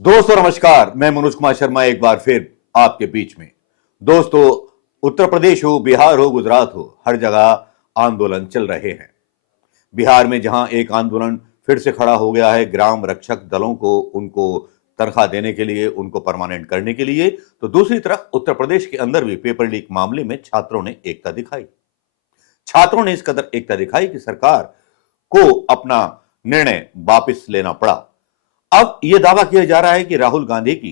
दोस्तों नमस्कार, मैं मनोज कुमार शर्मा एक बार फिर आपके बीच में। दोस्तों, उत्तर प्रदेश हो, बिहार हो, गुजरात हो, हर जगह आंदोलन चल रहे हैं। बिहार में जहां एक आंदोलन फिर से खड़ा हो गया है ग्राम रक्षक दलों को उनको तनख्वाह देने के लिए, उनको परमानेंट करने के लिए, तो दूसरी तरफ उत्तर प्रदेश के अंदर भी पेपर लीक मामले में छात्रों ने एकता दिखाई। छात्रों ने इस कदर एकता दिखाई कि सरकार को अपना निर्णय वापस लेना पड़ा। अब यह दावा किया जा रहा है कि राहुल गांधी की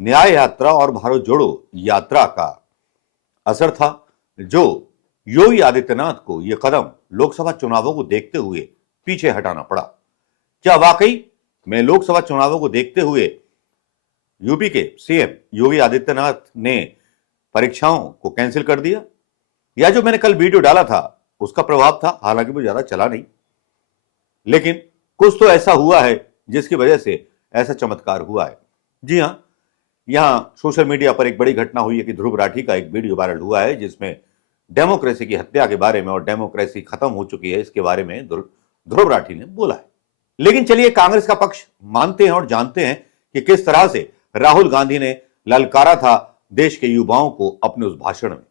न्याय यात्रा और भारत जोड़ो यात्रा का असर था, जो योगी आदित्यनाथ को यह कदम लोकसभा चुनावों को देखते हुए पीछे हटाना पड़ा। क्या वाकई में लोकसभा चुनावों को देखते हुए यूपी के सीएम योगी आदित्यनाथ ने परीक्षाओं को कैंसिल कर दिया, या जो मैंने कल वीडियो डाला था उसका प्रभाव था? हालांकि वो ज्यादा चला नहीं, लेकिन कुछ तो ऐसा हुआ है जिसकी वजह से ऐसा चमत्कार हुआ है। जी हां, यहां सोशल मीडिया पर एक बड़ी घटना हुई है कि ध्रुव राठी का एक वीडियो वायरल हुआ है जिसमें डेमोक्रेसी की हत्या के बारे में और डेमोक्रेसी खत्म हो चुकी है इसके बारे में ध्रुव राठी ने बोला है। लेकिन चलिए कांग्रेस का पक्ष मानते हैं और जानते हैं कि किस तरह से राहुल गांधी ने ललकारा था देश के युवाओं को अपने उस भाषण में।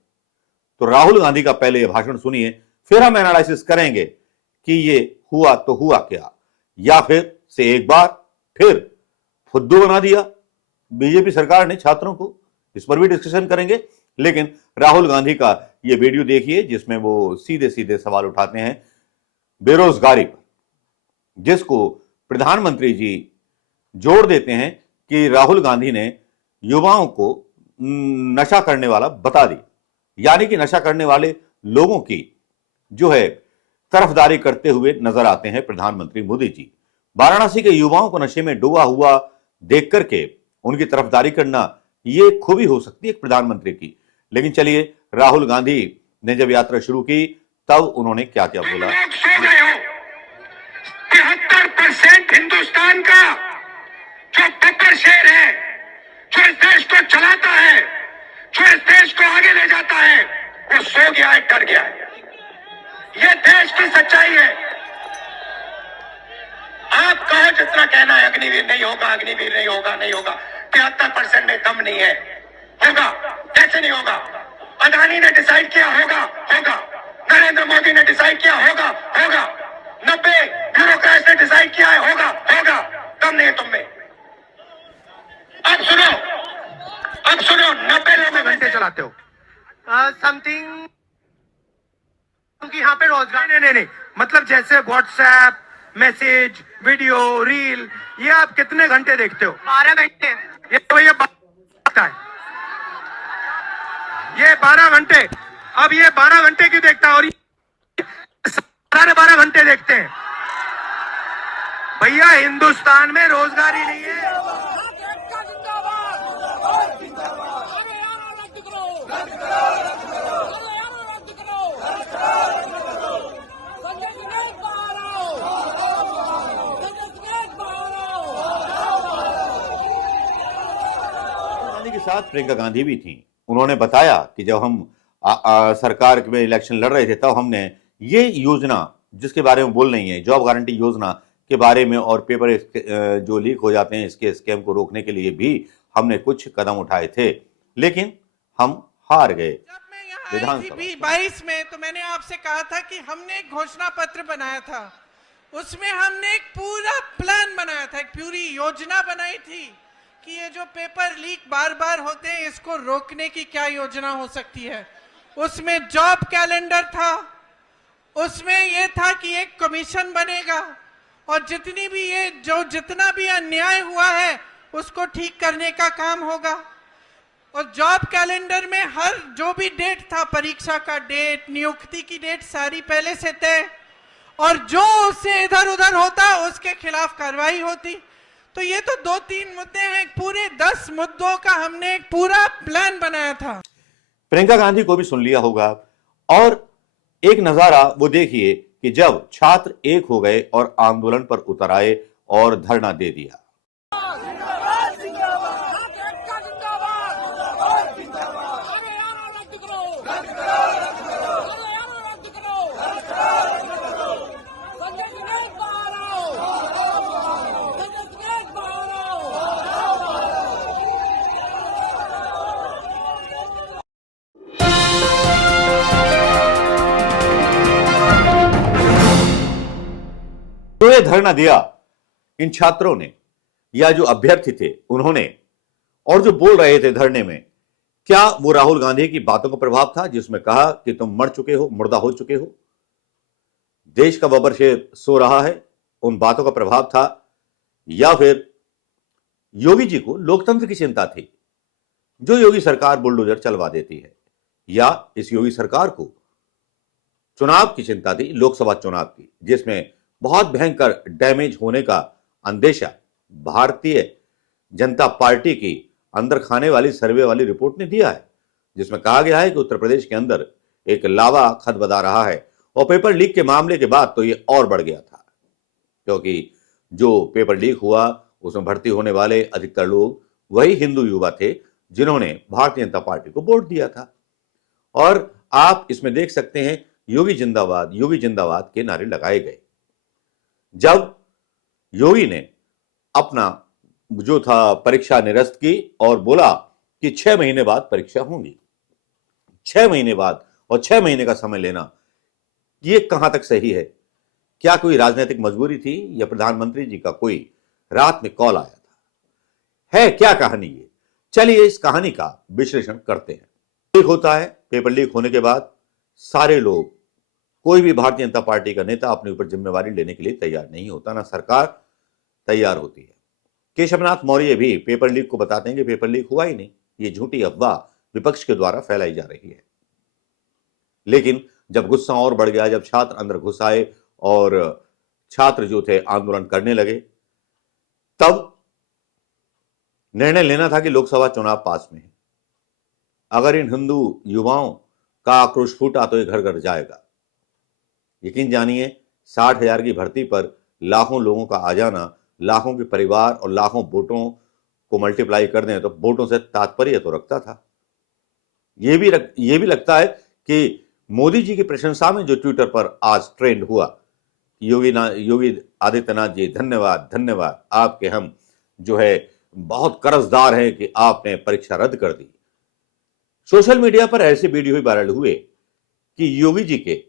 तो राहुल गांधी का पहले यह भाषण सुनिए, फिर हम एनालिसिस करेंगे कि ये हुआ तो हुआ क्या, या फिर से एक बार फिर फुद्दू बना दिया बीजेपी सरकार ने छात्रों को। इस पर भी डिस्कशन करेंगे। लेकिन राहुल गांधी का यह वीडियो देखिए जिसमें वो सीधे सीधे सवाल उठाते हैं बेरोजगारी पर, जिसको प्रधानमंत्री जी जोड़ देते हैं कि राहुल गांधी ने युवाओं को नशा करने वाला बता दिया, यानी कि नशा करने वाले लोगों की जो है तरफदारी करते हुए नजर आते हैं प्रधानमंत्री मोदी जी। वाराणसी के युवाओं को नशे में डूबा हुआ देख करके उनकी तरफदारी करना यह खूबी हो सकती है एक प्रधानमंत्री की। लेकिन चलिए, राहुल गांधी ने जब यात्रा शुरू की तब उन्होंने क्या क्या बोला। 73% हिंदुस्तान का जो पेपर शेयर है, जो इस देश को चलाता है, जो इस देश को आगे ले जाता है, वो सो गया है, डर गया है। ये देश की सच्चाई है। आप कहो जितना कहना है अग्निवीर नहीं होगा, अग्निवीर नहीं होगा, नहीं होगा। 73% में दम नहीं है। होगा, कैसे नहीं होगा? अदानी ने डिसाइड किया होगा, होगा। नरेंद्र मोदी ने डिसाइड किया होगा, होगा। 90 ब्यूरोक्रेट्स ने डिसाइड किया है, होगा, होगा। दम नहीं है तुम में। अब सुनो, 90 लोग घंटे चलाते हो समथिंग यहाँ पे रोजगार नहीं, मतलब जैसे व्हाट्सएप मैसेज, वीडियो, रील, ये आप कितने घंटे देखते हो? 12 घंटे। ये 12 घंटे। अब ये 12 घंटे क्यों देखता है और 12 घंटे देखते हैं? भैया हिंदुस्तान में रोजगार ही नहीं है। के साथ प्रियंका गांधी भी थी। उन्होंने बताया कि जब हम सरकार में इलेक्शन लड़ रहे थे तब हमने ये योजना जिसके बारे में बोल रही है, जॉब गारंटी योजना के बारे में और पेपर जो लीक हो जाते हैं इसके स्कैम को रोकने के लिए भी हमने कुछ कदम उठाए थे, लेकिन हम हार गए। जब मैं यहाँ आई थी 22 में तो मैंने आपसे कहा था कि हमने एक घोषणा पत्र बनाया था, उसमें हमने एक पूरा प्लान बनाया था, एक पूरी योजना बनाई थी कि ये जो पेपर लीक बार बार होते हैं इसको रोकने की क्या योजना हो सकती है। उसमें जॉब कैलेंडर था, उसमें यह था कि एक कमीशन बनेगा और जितना भी अन्याय हुआ है उसको ठीक करने का काम होगा। और जॉब कैलेंडर में हर जो भी डेट था, परीक्षा का डेट, नियुक्ति की डेट, सारी पहले से तय, और जो उससे इधर उधर होता उसके खिलाफ कार्रवाई होती। तो ये तो 2-3 मुद्दे हैं, पूरे 10 मुद्दों का हमने एक पूरा प्लान बनाया था। प्रियंका गांधी को भी सुन लिया होगा। और एक नजारा वो देखिए कि जब छात्र एक हो गए और आंदोलन पर उतर आए और धरना दे दिया। ये धरना दिया इन छात्रों ने या जो अभ्यर्थी थे उन्होंने, और जो बोल रहे थे धरने में, क्या वो राहुल गांधी की बातों का प्रभाव था जिसमें कहा कि तुम मर चुके हो, मुर्दा हो चुके हो, देश का बब्बर शेर सो रहा है, उन बातों का प्रभाव था, या फिर योगी जी को लोकतंत्र की चिंता थी, जो योगी सरकार बुलडोजर चलवा देती है, या इस योगी सरकार को चुनाव की चिंता थी, लोकसभा चुनाव की, जिसमें बहुत भयंकर डैमेज होने का अंदेशा भारतीय जनता पार्टी की अंदर खाने वाली सर्वे वाली रिपोर्ट ने दिया है, जिसमें कहा गया है कि उत्तर प्रदेश के अंदर एक लावा खदबदा रहा है। और पेपर लीक के मामले के बाद तो ये और बढ़ गया था, क्योंकि जो पेपर लीक हुआ उसमें भर्ती होने वाले अधिकतर लोग वही हिंदू युवा थे जिन्होंने भारतीय जनता पार्टी को वोट दिया था। और आप इसमें देख सकते हैं योगी जिंदाबाद के नारे लगाए गए। जब योगी ने अपना जो था परीक्षा निरस्त की और बोला कि 6 महीने बाद परीक्षा होंगी, 6 महीने बाद, और 6 महीने का समय लेना, ये कहां तक सही है? क्या कोई राजनीतिक मजबूरी थी या प्रधानमंत्री जी का कोई रात में कॉल आया था? है क्या कहानी ये? चलिए इस कहानी का विश्लेषण करते हैं। लीक होता है, पेपर लीक होने के बाद सारे लोग, कोई भी भारतीय जनता पार्टी का नेता अपने ऊपर जिम्मेवारी लेने के लिए तैयार नहीं होता, ना सरकार तैयार होती है। केशवनाथ मौर्य भी पेपर लीक को बताते हैं कि पेपर लीक हुआ ही नहीं, ये झूठी अफवाह विपक्ष के द्वारा फैलाई जा रही है। लेकिन जब गुस्सा और बढ़ गया, जब छात्र अंदर घुस आए और छात्र जो थे आंदोलन करने लगे, तब निर्णय लेना था कि लोकसभा चुनाव पास में है। अगर इन हिंदू युवाओं का आक्रोश फूटा तो ये घर घर जाएगा। यकीन जानिए 60,000 की भर्ती पर लाखों लोगों का आ जाना, लाखों के परिवार और लाखों वोटों को मल्टीप्लाई कर दें तो वोटों से तात्पर्य तो रखता था। ये भी लगता है कि मोदी जी की प्रशंसा में जो ट्विटर पर आज ट्रेंड हुआ, योगी आदित्यनाथ जी धन्यवाद धन्यवाद, आपके हम जो है बहुत कर्जदार हैं कि आपने परीक्षा रद्द कर दी। सोशल मीडिया पर ऐसे वीडियो ही वायरल हुए कि योगी जी के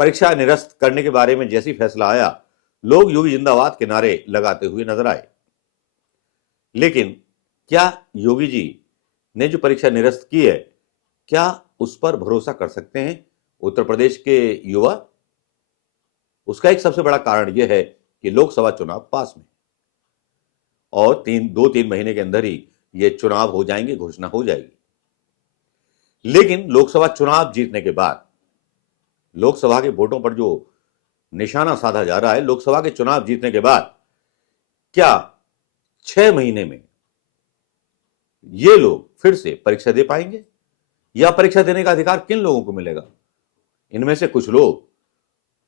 परीक्षा निरस्त करने के बारे में जैसी फैसला आया, लोग योगी जिंदाबाद के नारे लगाते हुए नजर आए। लेकिन क्या योगी जी ने जो परीक्षा निरस्त की है, क्या उस पर भरोसा कर सकते हैं उत्तर प्रदेश के युवा? उसका एक सबसे बड़ा कारण यह है कि लोकसभा चुनाव पास में और 2-3 महीने के अंदर ही ये चुनाव हो जाएंगे, घोषणा हो जाएगी। लेकिन लोकसभा चुनाव जीतने के बाद लोकसभा के वोटों पर जो निशाना साधा जा रहा है, लोकसभा के चुनाव जीतने के बाद क्या 6 महीने में ये लोग फिर से परीक्षा दे पाएंगे? या परीक्षा देने का अधिकार किन लोगों को मिलेगा? इनमें से कुछ लोग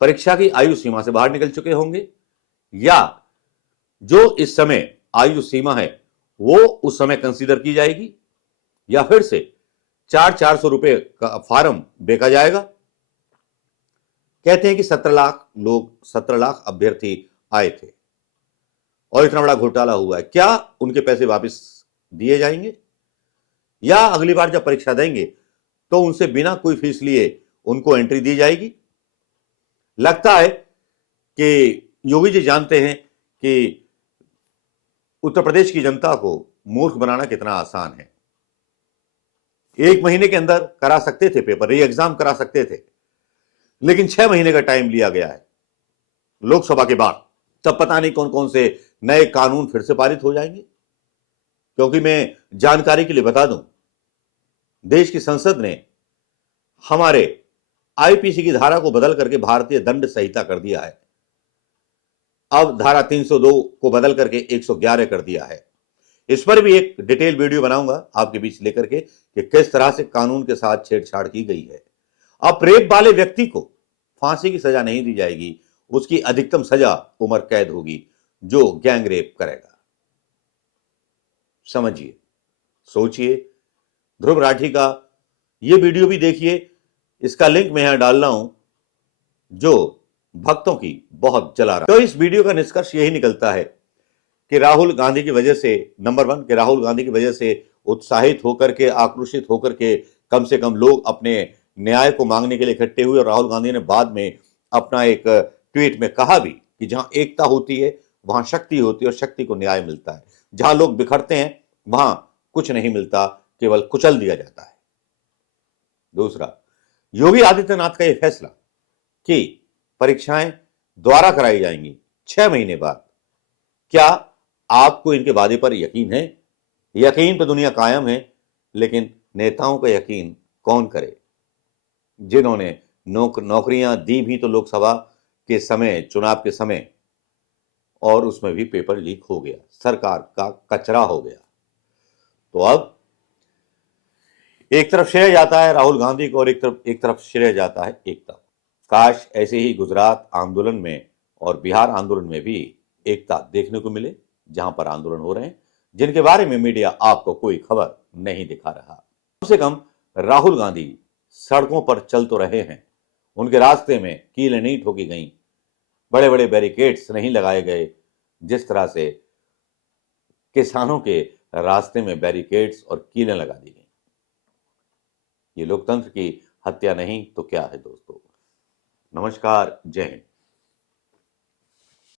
परीक्षा की आयु सीमा से बाहर निकल चुके होंगे, या जो इस समय आयु सीमा है वो उस समय कंसीडर की जाएगी, या फिर से 400 रुपए का फार्म बेचा जाएगा। कहते हैं कि 17 लाख अभ्यर्थी आए थे और इतना बड़ा घोटाला हुआ है। क्या उनके पैसे वापस दिए जाएंगे, या अगली बार जब परीक्षा देंगे तो उनसे बिना कोई फीस लिए उनको एंट्री दी जाएगी? लगता है कि योगी जी जानते हैं कि उत्तर प्रदेश की जनता को मूर्ख बनाना कितना आसान है। 1 महीने के अंदर करा सकते थे पेपर, री एग्जाम करा सकते थे, लेकिन 6 महीने का टाइम लिया गया है लोकसभा के बाद। तब पता नहीं कौन कौन से नए कानून फिर से पारित हो जाएंगे। क्योंकि मैं जानकारी के लिए बता दूं, देश की संसद ने हमारे आईपीसी की धारा को बदल करके भारतीय दंड संहिता कर दिया है। अब धारा 302 को बदल करके 111 कर दिया है। इस पर भी एक डिटेल वीडियो बनाऊंगा आपके बीच लेकर के कि किस तरह से कानून के साथ छेड़छाड़ की गई है। अब रेप वाले व्यक्ति को फांसी की सजा नहीं दी जाएगी, उसकी अधिकतम सजा उम्र कैद होगी जो गैंग रेप करेगा। समझिए, सोचिए। ध्रुव राठी का यह वीडियो भी देखिए, इसका लिंक मैं यहां डाल रहा हूं, जो भक्तों की बहुत जला रहा है। तो इस वीडियो का निष्कर्ष यही निकलता है कि राहुल गांधी की वजह से, नंबर 1 कि राहुल गांधी की वजह से उत्साहित होकर के, आक्रोशित होकर के कम से कम लोग अपने न्याय को मांगने के लिए इकट्ठे हुए। और राहुल गांधी ने बाद में अपना एक ट्वीट में कहा भी कि जहां एकता होती है वहां शक्ति होती है और शक्ति को न्याय मिलता है। जहां लोग बिखरते हैं वहां कुछ नहीं मिलता, केवल कुचल दिया जाता है। दूसरा, योगी आदित्यनाथ का यह फैसला कि परीक्षाएं दोबारा कराई जाएंगी 6 महीने बाद, क्या आपको इनके वादे पर यकीन है? यकीन पर दुनिया कायम है, लेकिन नेताओं का यकीन कौन करे, जिन्होंने नौकरियां दी भी तो लोकसभा के समय, चुनाव के समय, और उसमें भी पेपर लीक हो गया, सरकार का कचरा हो गया। तो अब एक तरफ श्रेय जाता है राहुल गांधी को और एक तरफ श्रेय जाता है एकता। काश ऐसे ही गुजरात आंदोलन में और बिहार आंदोलन में भी एकता देखने को मिले, जहां पर आंदोलन हो रहे हैं, जिनके बारे में मीडिया आपको कोई खबर नहीं दिखा रहा। कम से कम राहुल गांधी सड़कों पर चल तो रहे हैं, उनके रास्ते में कीलें नहीं ठोकी गई, बड़े बड़े बैरिकेड्स नहीं लगाए गए, जिस तरह से किसानों के रास्ते में बैरिकेड्स और कीलें लगा दी गई। ये लोकतंत्र की हत्या नहीं तो क्या है दोस्तों। नमस्कार, जय हिंद।